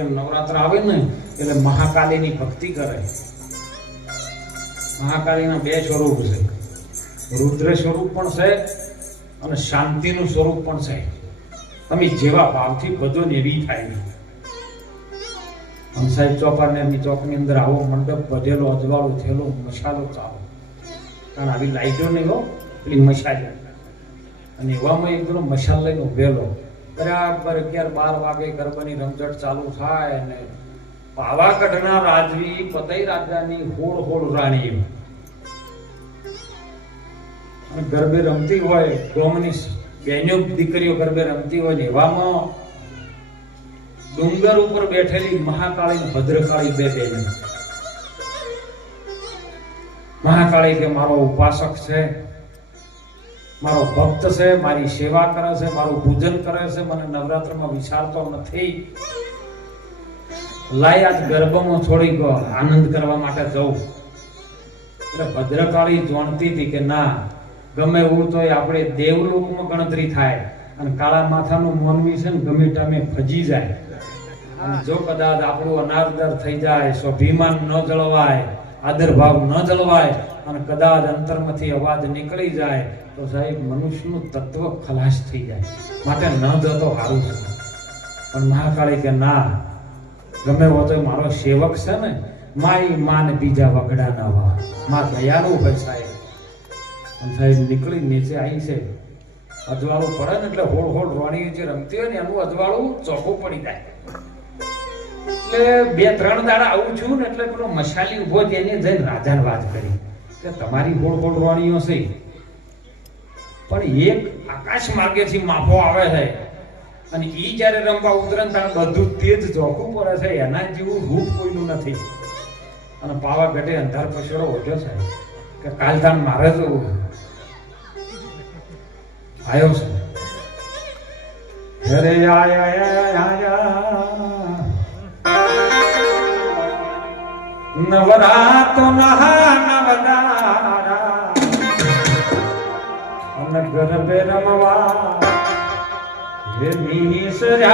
આવે નવરાત્ર આવે ને એટલે મહાકાલીની ભક્તિ કરે. મહાકાલીના બે સ્વરૂપ છે, રુદ્ર સ્વરૂપ પણ છે અને શાંતિનું સ્વરૂપ પણ છે. તમે જેવા ભાવથી બધો ને એવી થાય. સાહેબ ચોપાનેરની ચોકની અંદર આવો મંડપ બધેલો અજવાળો થયેલો મસાલો ચાલો, કારણ આવી લાઈટો નહીં હો, પેલી મસાલ અને એવામાં એકદમ મસાલ લઈને ઉભેલો બરાબર 11-12 વાગે ગરબાની રમઝટ ચાલુ થાય અને પાવાગઢના રાજવી પતઈ રાજાની હોળ રાણી અને ગરબે રમતી હોય, ગોમની બેનો દીકરીઓ ગરબે રમતી હોય ને એવામાં ડુંગર ઉપર બેઠેલી મહાકાળી ભદ્રકાળી બે બેન. મહાકાળી કે મારો ઉપાસક છે, મારો ભક્ત છે, મારી સેવા કરે છે, મારું પૂજન કરે છે, મને નવરાત્રમાં વિચારતો નથી, લાય આજ ગરબામાં થોડીક આનંદ કરવા માટે જવું. એટલે ભદ્રકાળી જાણતી હતી કે ના, ગમે એવું તો આપણે દેવલોકમાં ગણતરી થાય અને કાળા માથાનું મનવી છે ને ગમે ટાઈમે ફજી જાય. અને જો કદાચ આપણું અનાદર થઈ જાય, સ્વાભિમાન ન જળવાય, આદર ભાવ ન જળવાય અને કદાચ અંતરમાંથી અવાજ નીકળી જાય તો સાહેબ મનુષ્યનું તત્વ ખલાસ થઈ જાય. માટે ન જતો સારું છે. પણ મહાકાળી કે ના, ગમે હો તો મારો સેવક છે ને, માઈ માન બીજા વગડા ના વા, માં દયાળુ હોય સાહેબ. અને સાહેબ નીકળી નીચે આવી છે, અજવાળું પડે ને એટલે હોળ રોણી જે રમતી હોય ને એનું અજવાળું ચોખ્ખું પડી જાય. એટલે 2-3 દાડા આવું છું ને એટલે પેલો મશાલી ઉભો તેને જઈને રાજાને વાત કરી કે તમારી હોળ રોણીઓ છે પણ એક આકાશ માર્ગેથી માફો આવે છે અને ઈ જ્યારે રમવા ઉતરે ને ત્યારે બધું તેજ ચોખ્ખું પડે છે, એના જેવું રૂપ કોઈનું નથી. અને પાવાગઢે અંધાર પછેડો વધ્યો છે કે કાલધાન મારે તો આવ્યો છે. અરે આયા નવરાતો નવદારા અને ગરબે રમવા હે નીસ રે